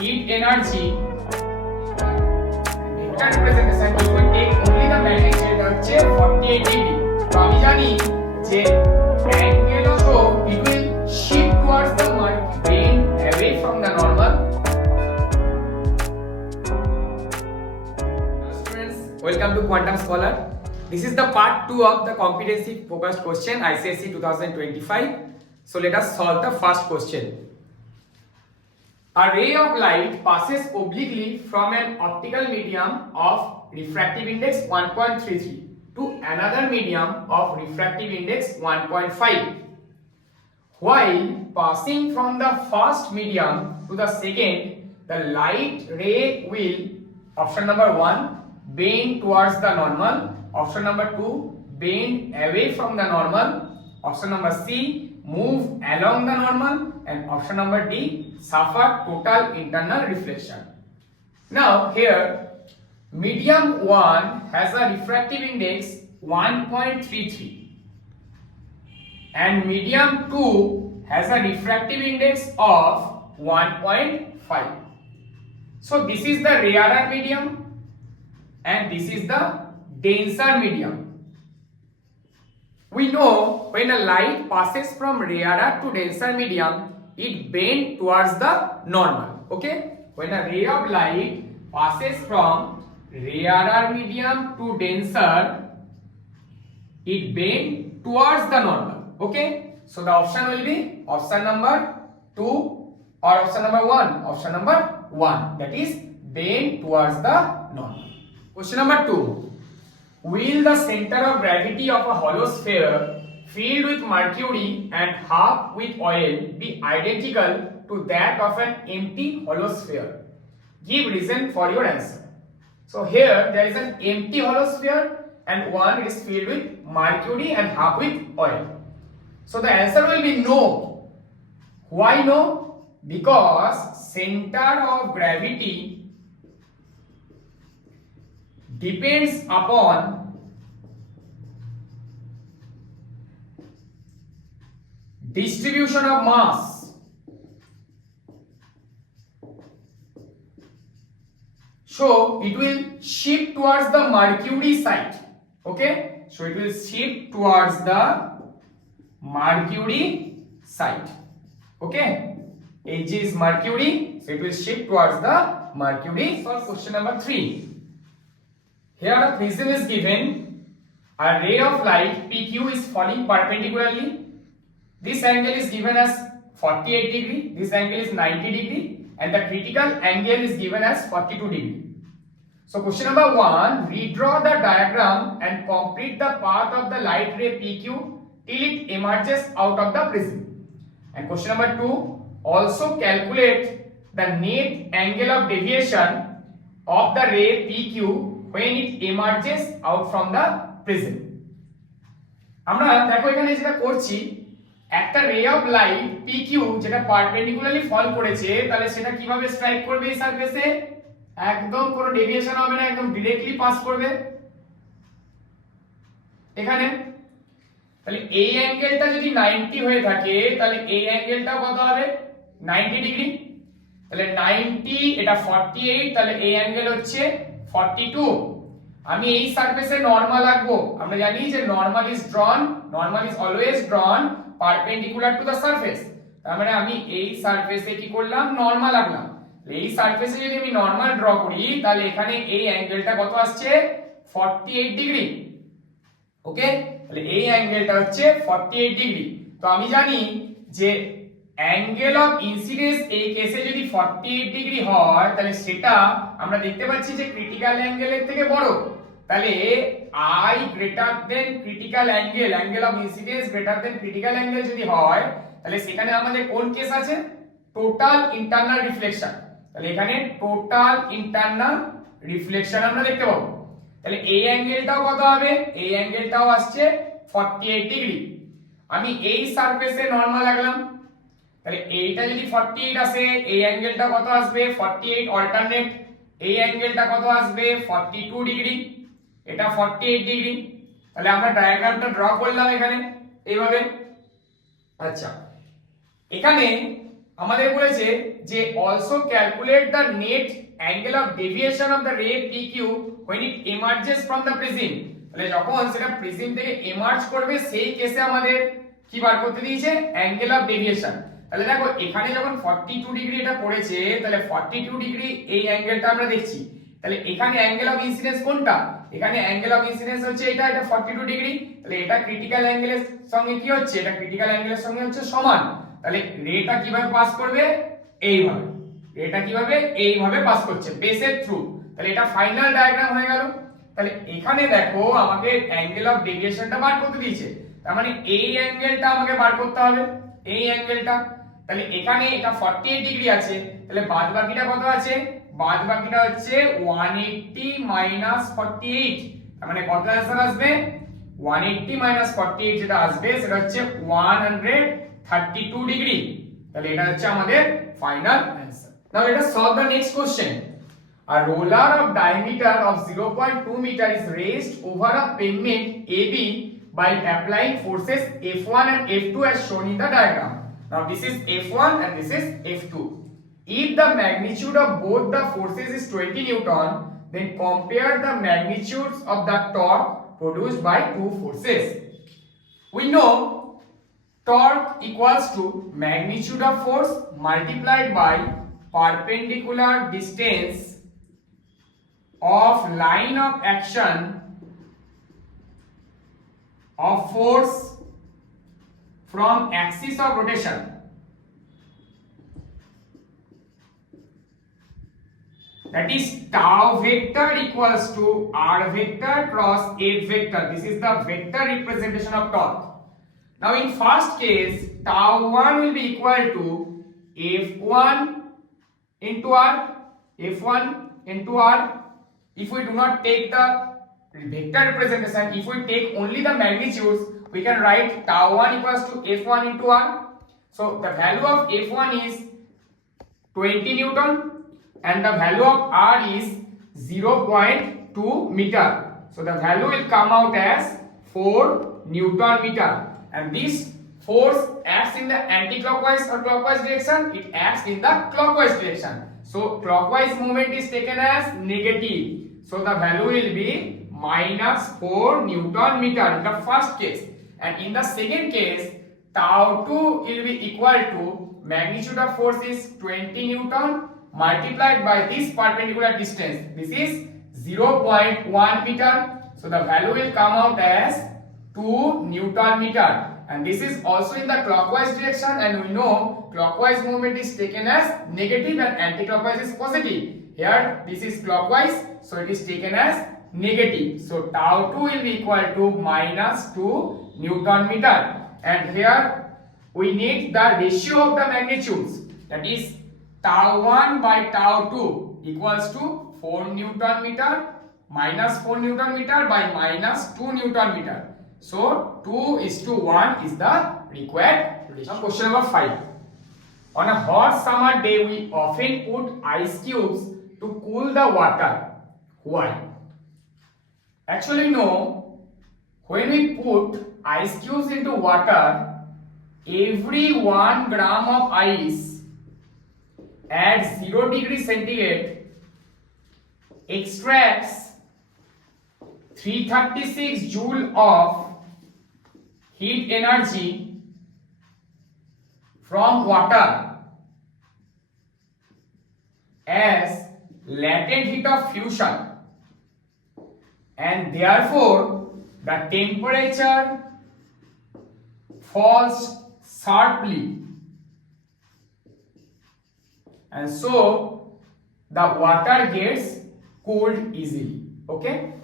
heat energy vector representation it will take only the magnitude এটা হচ্ছে 48 ডিগ্রি। তো আমি জানি যে angle also it will shift towards the bend away from the normal. Hello students, welcome to Quantum Scholar. This is the part 2 of the competency focused question ICSE 2025. So let us solve the first question. A ray of light passes obliquely from an optical medium of refractive index 1.33 to another medium of refractive index 1.5. While passing from the first medium to the second, the light ray will, option number 1, bend towards the normal, option number 2, bend away from the normal, option number C, move along the normal, and option number D, suffer total internal reflection. Now here medium 1 has a refractive index 1.33 and medium 2 has a refractive index of 1.5. So this is the rarer medium and this is the denser medium. We know when a light passes from rarer to denser medium, it bends towards the normal. Okay? When a ray of light passes from rarer medium to denser, it bends towards the normal. Okay? So the option will be option number 2 or option number 1. Option number 1, that is bend towards the normal. Question number 2. Will the center of gravity of a hollow sphere filled with mercury and half with oil be identical to that of an empty hollow sphere? Give reason for your answer. So here there is an empty hollow sphere and one is filled with mercury and half with oil. So the answer will be no. Why no? Because center of gravity depends upon distribution of mass. So it will shift towards the mercury side. Okay? So it will shift towards the mercury side. Okay? H is mercury, so it will shift towards the mercury. Solve question number 3. Here a prism is given. A ray of light PQ is falling perpendicularly. This angle is given as 48 degree. This angle is 90 degree, and the critical angle is given as 42 degree. So question number 1, redraw the diagram and complete the path of the light ray PQ till it emerges out of the prism. And question number 2, also calculate the net angle of deviation of the ray PQ when it emerges out from the prism. আমরা দেখো এখানে যেটা করছি, একটা রে of light PQ যেটা পারপেন্ডিকুলারলি ফল করেছে, তাহলে সেটা কিভাবে স্ট্রাইক করবে এই সারফেসে? একদম কোনো ডেভিয়েশন হবে না, একদম ডাইরেক্টলি পাস করবে এখানে। তাহলে এই অ্যাঙ্গেলটা যদি 90 হয়ে থাকে, তাহলে এই অ্যাঙ্গেলটাও কত হবে? 90 ডিগ্রি। তাহলে 90 এটা 48, তাহলে এই অ্যাঙ্গেল হচ্ছে 42। আমি এই সারফেসে নরমাল আঁকবো। আমরা জানি যে নরমাল ইজ অলওয়েজ ড্রন পারপেন্ডিকুলার টু দ্য সারফেস। তার মানে আমি এই সারফেসে কি করলাম? নরমাল আঁকলাম। এই সারফেসে যদি আমি নরমাল ড্র করি, তাহলে এখানে এই অ্যাঙ্গেলটা কত আসছে? 48 ডিগ্রি। ওকে? তাহলে এই অ্যাঙ্গেলটা হচ্ছে 48 ডিগ্রি। তো আমি জানি যে অ্যাঙ্গেল অফ ইনসিডেন্স এই কেসে যদি 48 ডিগ্রি হয়, তাহলে সেটা আমরা দেখতে পাচ্ছি যে ক্রিটিক্যাল অ্যাঙ্গেলের থেকে বড়। তাহলে I greater than critical angle, angle of incidence greater than critical angle যদি হয়, তাহলে সেখানে আমাদের কোন কেস আছে? Total internal reflection. তাহলে এখানে টোটাল ইন্টারনাল রিফ্লেকশন আমরা দেখতে পাবো। তাহলে এই অ্যাঙ্গেলটাও কত হবে? এই অ্যাঙ্গেলটাও আসছে 48 ডিগ্রি। আমি এই সারফেসে নরমাল আঁকলাম, তাহলে এইটা যদি 48 আসে, এই অ্যাঙ্গেলটা কত আসবে? 48 অল্টারনেট। এই অ্যাঙ্গেলটা কত আসবে? 42 ডিগ্রি। এটা 48 ডিগ্রি। তাহলে আমরা ডায়াগ্রামটা ড্র করলাম এখানে এইভাবে। আচ্ছা, এখানে আমাদের বলেছে যে also calculate the net angle of deviation of the ray PQ when it emerges from the prism। তাহলে যখন সেটা প্রিজম থেকে এমার্জ করবে সেই কেসে আমাদের কি বার করতে দিয়েছে অ্যাঙ্গেল অফ ডেভিয়েশন। তাহলে দেখো এখানে যখন 42 ডিগ্রি এটা পড়েছে তাহলে 42 ডিগ্রি এই অ্যাঙ্গেলটা আমরা দেখছি, তাহলে এখানে অ্যাঙ্গেল অফ ইনসিডেন্স কোনটা, এখানে অ্যাঙ্গেল অফ ইনসিডেন্স হচ্ছে এটা 42 ডিগ্রি, তাহলে এটা ক্রিটিক্যাল অ্যাঙ্গেলের সঙ্গে কি হচ্ছে, এটা ক্রিটিক্যাল অ্যাঙ্গেলের সঙ্গে হচ্ছে সমান। তাহলে রেটা কিভাবে পাস করবে, এইভাবে, রেটা কিভাবে এইভাবে পাস করছে বেসের থ্রু। তাহলে এটা ফাইনাল ডায়াগ্রাম হয়ে গেল। তাহলে এখানে দেখো আমাকে অ্যাঙ্গেল অফ ডেভিয়েশনটা বার করতে দিয়েছে, তার মানে এই অ্যাঙ্গেলটা আমাকে বার করতে হবে, এই অ্যাঙ্গেলটা। তাহলে এখানে এটা 48 ডিগ্রি আছে, তাহলে বাদ বাকিটা কত আছে, বাদ বাকিটা হচ্ছে 180 মাইনাস 48, তার মানে কত অ্যান্সার আসবে 180 মাইনাস 48, যেটা আসবে সেটা হচ্ছে 132 ডিগ্রি। তাহলে এটা হচ্ছে আমাদের final answer. Now let us solve the next question. A roller of diameter of 0.2 meter is raised over a pavement AB by applying forces F1 and F2 as shown in the diagram. Now this is F1 and this is F2. If the magnitude of both the forces is 20 Newton, then compare the magnitudes of the torque produced by two forces. We know torque equals to magnitude of force multiplied by perpendicular distance of line of action of force from axis of rotation. That is tau vector equals to r vector cross 8 vector. This is the vector representation of torque. Now in first case tau 1 will be equal to f1 into r, f1 into r. If we do not take the vector representation, if we take only the magnitudes, we can write tau 1 equals to f1 into r. So the value of f1 is 20 Newton and the value of r is 0.2 meter. So the value will come out as 4 Newton meter, and this force acts in the anti-clockwise or clockwise direction, it acts in the clockwise direction. So clockwise movement is taken as negative, so the value will be minus 4 Newton meter in the first case. And in the second case tau 2 will be equal to magnitude of force is 20 Newton multiplied by this perpendicular distance, this is 0.1 meter, so the value will come out as 2 Newton meter, and this is also in the clockwise direction, and we know clockwise movement is taken as negative and anti-clockwise is positive. Here this is clockwise, so it is taken as negative, so tau 2 will be equal to minus 2 Newton meter. And here we need the ratio of the magnitudes, that is tau 1 by tau 2 equals to 4 Newton meter minus 4 Newton meter by minus 2 Newton meter. So 2:1 is the required ratio. Now question number 5. On a hot summer day we often put ice cubes to cool the water. Why? Actually no, when we put ice cubes into water, every 1 gram of ice at 0 degree centigrade extracts 336 joule of heat energy from water as latent heat of fusion, and therefore the temperature falls sharply, and so the water gets cooled easily. Okay.